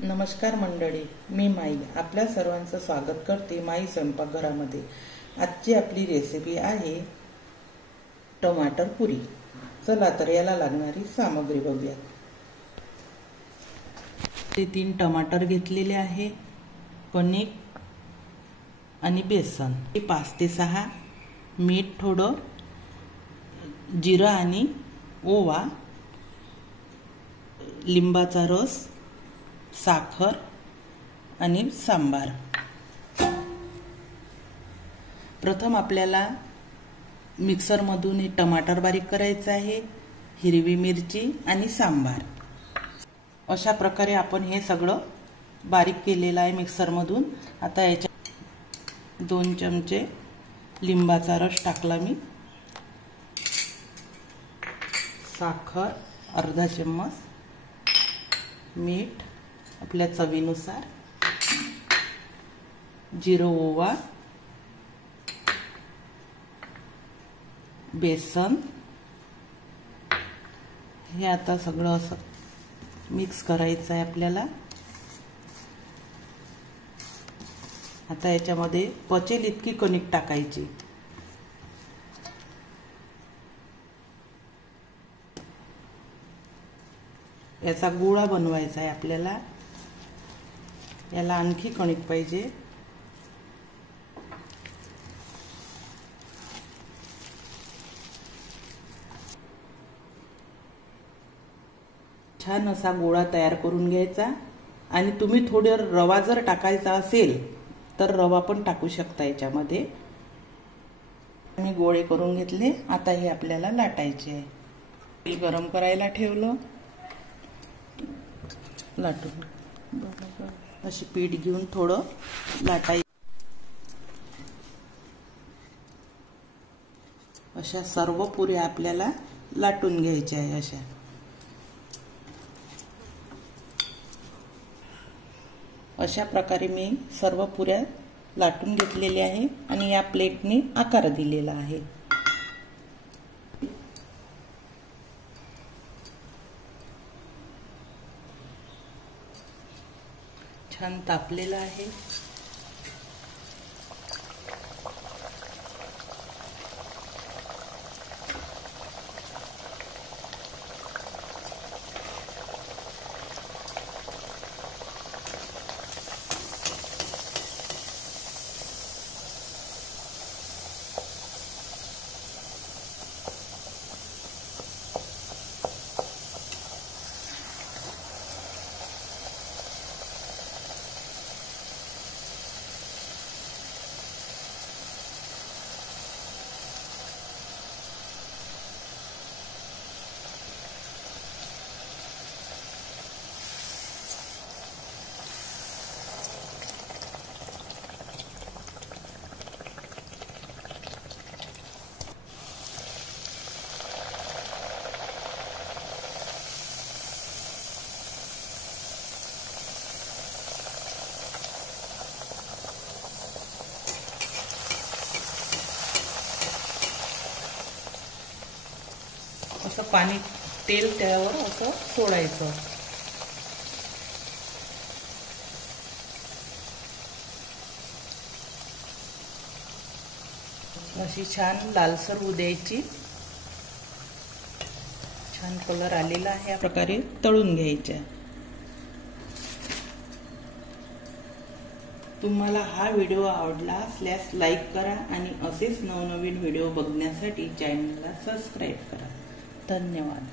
नमस्कार मंडळी, मी माई आपल्या सर्वांचं स्वागत करते माई स्वयंपाकघरामध्ये। आजची आपली रेसिपी आहे टमाटर पुरी। चला तर याला लागणारी सामग्री बघूया। ते 3 टमाटर घेतलेले आहे, कणिक आणि बेसन, 5 ते 6, मीठ थोडं, जिरा आणि ओवा, लिंबाचा रस, साखर आणि सांबार। प्रथम आपल्याला मिक्सर मधून हे टमाटर बारीक करायचं आहे, हिरवी मिरची आणि सांबार। अशा प्रकारे आपण हे सगळं बारीक केलेलं आहे मिक्सर मधून। आता याच्यात 2 चमचे लिंबाचा रस टाकला मी, साखर अर्धा चम्मच, मीठ आपल्या चवीनुसार, जिरा ओवा, बेसन, हे आता सगळं असं मिक्स करायचं आहे आपल्याला। आता याच्यामध्ये पचेल इतकी कणिक टाकायची। याचा गोळा बनवायचा आहे आपल्याला। याला आणखी कणिक पाहिजे। छान असा गोळा तयार करून घ्यायचा। आणि तुम्ही थोडे रवा जर टाकायचा असेल तर रवा पण टाकू शकता याच्यामध्ये। मी गोळे करून घेतले, आता हे आपल्याला लाटायचे आहे। तेल गरम करायला ठेवलं, लाटून अशी पीठ घेऊन थोडं लाटायचं। अशा सर्व पुऱ्या आपल्याला लाटून घ्यायच्या आहे। अशा प्रकारे मी सर्व पुऱ्या लाटून घेतलेल्या आहे आणि या प्लेटने आकार दिलेला आहे। छान तापलेला आहे। असं पाणी तेल त्यावर असं सोडायचं। अशी छान लालसर होऊ द्यायची। छान कलर आलेला आहे, या प्रकारे तळून घ्यायच्या। तुम्हाला हा व्हिडिओ आवडला असल्यास लाईक करा आणि असेच नवनवीन व्हिडिओ बघण्यासाठी चॅनलला सबस्क्राईब करा। धन्यवाद।